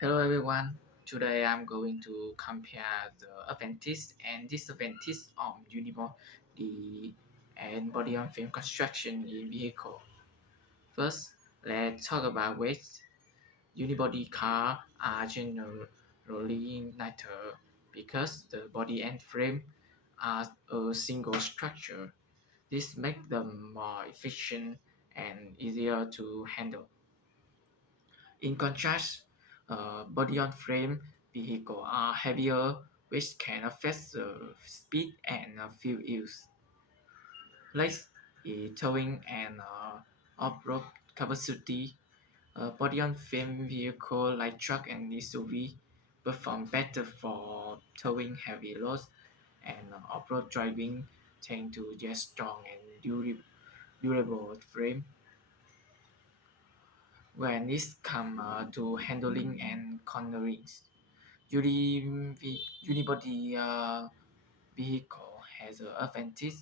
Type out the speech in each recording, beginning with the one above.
Hello everyone. Today I'm going to compare the advantage and disadvantage of unibody and body on frame construction in vehicle. First, let's talk about weight. Unibody cars are generally lighter because the body and frame are a single structure. This makes them more efficient and easier to handle. In contrast, body-on-frame vehicles are heavier, which can affect the speed and fuel use. Like towing and off-road capacity, body-on-frame vehicles like truck and SUV perform better for towing heavy loads, and off-road driving tend to get strong and durable frame. When it comes to handling and cornering, unibody vehicle has an advantage.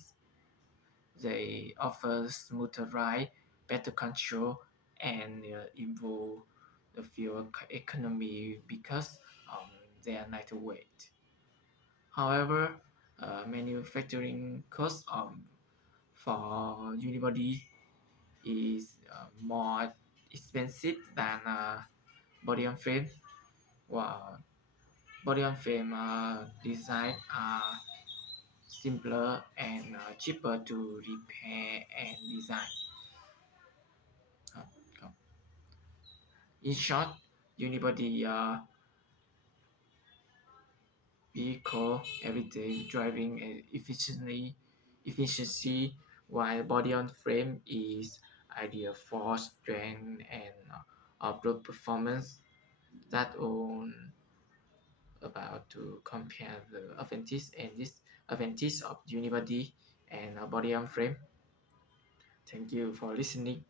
They offer smoother ride, better control, and improve the fuel economy because they are lighter weight. However, manufacturing cost for unibody is more expensive than body on frame. While body on frame design are simpler and cheaper to repair and design. Uh, uh, in short, unibody vehicle everyday driving efficiency, while body on frame is ideal for strength and off-road performance. That all about to compare the advantage and disadvantage of unibody and body on frame. Thank you for listening.